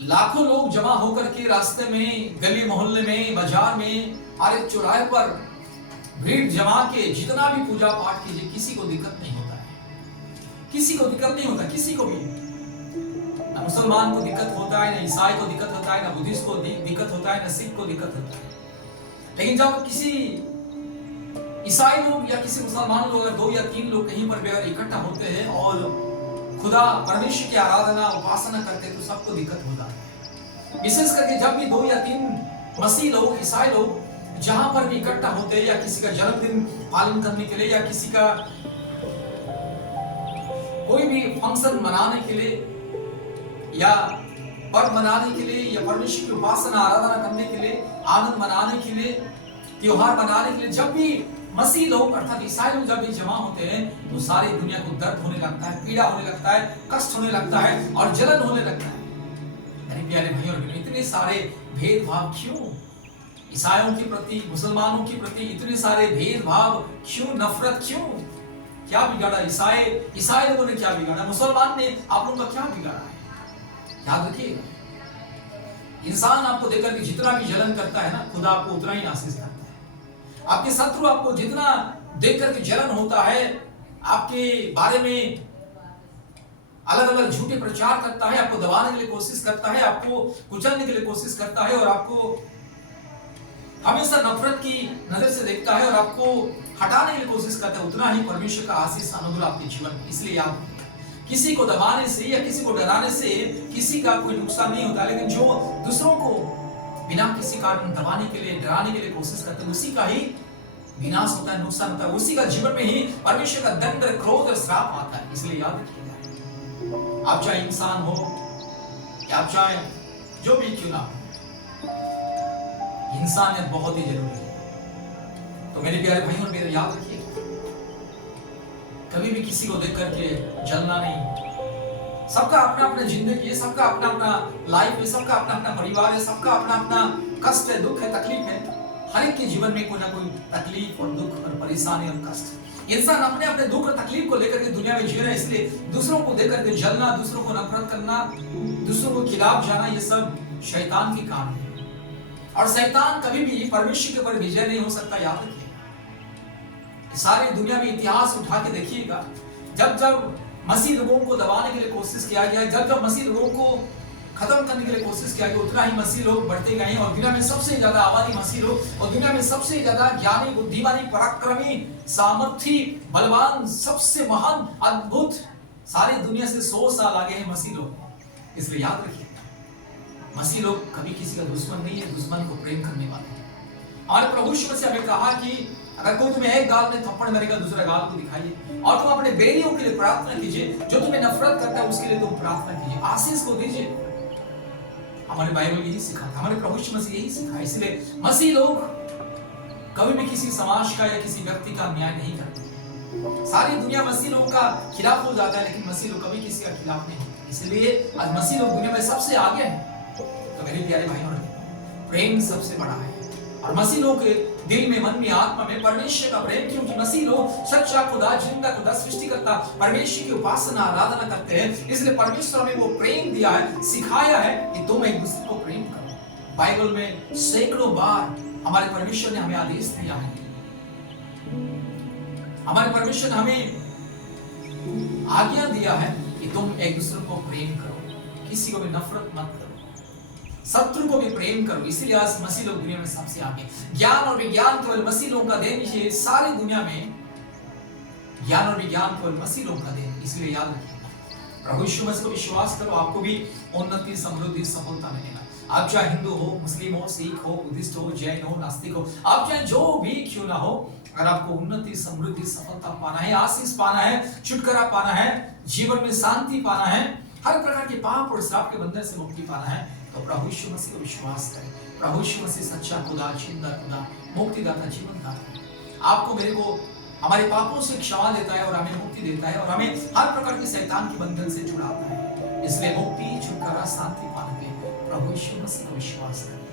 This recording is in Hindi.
लाखों लोग जमा होकर के रास्ते में, गली मोहल्ले में, बाजार में, हर एक चौराहे पर भीड़ जमा के जितना भी पूजा पाठ कीजिए, किसी को दिक्कत नहीं होता है। किसी को दिक्कत नहीं होता, किसी को भी। ना मुसलमान को दिक्कत होता है, ना ईसाई को दिक्कत होता है, ना बुद्धिस्ट को दिक्कत होता है, ना सिख को दिक्कत होता है। लेकिन जब किसी ईसाई लोग या किसी मुसलमान लोग, अगर 2 या 3 लोग कहीं पर भी अगर इकट्ठा होते हैं और खुदा परमेश्वर की आराधना उपासना करते हैं, तो सबको दिक्कत होता है। विशेष करके जब भी 2 या 3 मसीह लोग, ईसाई लोग जहां पर भी इकट्ठा होते हैं, या किसी का जन्मदिन पालन करने के लिए, या किसी का कोई भी फंक्शन मनाने के लिए, या पर्व मनाने के लिए, या परमेश्वर की उपासना आराधना करने के लिए, आनंद मनाने के लिए, त्योहार मनाने के लिए, जब भी मसीह लोग अर्थात ईसाई लोग जब भी जमा होते हैं, तो सारी दुनिया को दर्द होने लगता है, पीड़ा होने लगता है, कष्ट होने लगता है और जलन होने लगता है। मेरे प्यारे भाइयों और बहनों, इतने सारे भेदभाव क्यों? ईसाइयों के प्रति, मुसलमानों के प्रति इतने सारे भेदभाव क्यों? नफरत क्यों? क्या बिगाड़ा ईसाई लोगों ने? क्या बिगाड़ा मुसलमान ने? आप लोगों का क्या बिगाड़ा है? याद रखिएगा, इंसान आपको देखकर के जितना भी जलन करता है ना, खुदा आपको उतना ही आशीष करता है। आपके शत्रु आपको जितना देख करके जलन होता है, आपके बारे में अलग अलग झूठे प्रचार करता है, आपको दबाने के लिए कोशिश करता है, आपको कुचलने के लिए कोशिश करता है, और आपको हमेशा नफरत की नजर से देखता है और आपको हटाने के लिए कोशिश करता है, उतना ही परमेश्वर का आशीष अनुग्रह आपके जीवन में। इसलिए याद, किसी को दबाने से या किसी को डराने से किसी का कोई नुकसान नहीं होता, लेकिन जो दूसरों को बिना किसी कारण दबाने के लिए, डराने के लिए कोशिश करते हैं, उसी का ही विनाश होता है, नुकसान होता है, उसी का जीवन में ही परमेश्वर का दंड, क्रोध और श्राप आता है। इसलिए याद रखिएगा, आप चाहे इंसान हो या आप चाहे जो भी क्यों ना हो, इंसानियत बहुत ही जरूरी है। तो मेरे प्यारे भाइयों और मेरे, याद रखिए, कभी भी किसी को देख करके जलना नहीं। सबका अपना अपना जिंदगी है, सबका अपना अपना लाइफ है, सबका अपना अपना परिवार है, सबका अपना अपना कष्ट है, दुख है, तकलीफ है। हर एक के जीवन में कोई ना कोई तकलीफ और दुख और परेशानी और कष्ट। इंसान अपने अपने दुख और तकलीफ को लेकर के दुनिया में जी रहे हैं, इसलिए दूसरों को देख करके जलना, दूसरों को नफरत करना, दूसरों को खिलाफ जाना, ये सब शैतान के काम है। और शैतान कभी भी परमेश्वर के ऊपर विजय नहीं हो सकता। याद रखिए, सारी दुनिया में इतिहास उठा के देखिएगा, जब जब मसीह लोगों को दबाने के लिए कोशिश किया गया, जब जब मसीह लोगों को खत्म करने के लिए कोशिश किया गया, उतना ही मसीह लोग बढ़ते गए हैं। और दुनिया में सबसे ज्यादा आबादी मसीह लोग, और दुनिया में सबसे ज्यादा ज्ञानी, बुद्धिमानी, पराक्रमी, सामर्थी, बलवान, सबसे महान, अद्भुत, सारी दुनिया से 100 साल आगे हैं मसीह लोग। इसलिए याद रखिए, मसीह लोग कभी किसी का दुश्मन नहीं है, दुश्मन को प्रेम करने वाले हैं। और प्रभु यीशु मसीह हमें कहा कि अगर कोई तुम्हें एक गाल में थप्पड़ मारेगा, दूसरा गाल को दिखाइए। और तुम अपने बैरियों के लिए प्रार्थना कीजिए, जो तुम्हें नफरत करता है उसके लिए तुम प्रार्थना कीजिए, आशीष को दीजिए। हमारे बाइबल यही सिखाता, हमारे प्रभु यीशु मसीह यही सिखाया। इसलिए मसीह लोग कभी भी किसी समाज का या किसी व्यक्ति का अन्याय नहीं करते। सारी दुनिया मसीह लोगों का खिलाफ हो जाता है, लेकिन मसीह लोग कभी किसी का खिलाफ नहीं होते। इसलिए आज मसीह लोग दुनिया में सबसे आगे हैं। तो मेरे प्यारे भाइयों, प्रेम सबसे बड़ा है। और मसीह लोग के दिल में, मन में, आत्मा में परमेश्वर का प्रेम, क्योंकि मसीह लोग सच्चा खुदा, जिंदा खुदा, सृष्टिकर्ता परमेश्वर की उपासना आराधना करते हैं। इसलिए परमेश्वर हमें वो प्रेम दिया है, सिखाया है कि तुम एक दूसरे को प्रेम करो। बाइबल में सैकड़ों बार हमारे परमेश्वर ने हमें आदेश दिया है। हमारे परमेश्वर ने हमें आज्ञा दिया है कि तुम एक दूसरे को प्रेम करो, किसी को भी नफरत मत करो, शत्रु को भी प्रेम करो। इसीलिए आज मसीह लोग दुनिया में सबसे आगे। ज्ञान और विज्ञान केवल मसीह लोगों का देन है। सारी दुनिया में ज्ञान और विज्ञान केवल मसीह लोगों का देन। इसलिए याद रखिए, प्रभु यीशु मसीह को विश्वास करो, आपको भी उन्नति, समृद्धि, सफलता मिलेगा। आप चाहे हिंदू हो, मुस्लिम हो, सिख हो, बुद्धिस्ट हो, जैन हो, नास्तिक हो, आप चाहे जो भी क्यों ना हो, अगर आपको उन्नति, समृद्धि, सफलता पाना है, आशीष पाना है, छुटकारा पाना है, जीवन में शांति पाना है, हर प्रकार के पाप और श्राप के बंधन से मुक्ति पाना है, तो प्रभु यीशु मसीह को विश्वास करें। प्रभु यीशु मसीह सच्चा खुदा, जिंदा खुदा, मुक्तिदाता, जीवनदाता। आपको मेरे को हमारे पापों से क्षमा देता है और हमें मुक्ति देता है और हमें हर प्रकार के शैतान के बंधन से छुड़ाता है। इसलिए मुक्ति, छुटकारा, शांति पाने के लिए प्रभु यीशु मसीह को विश्वास करें।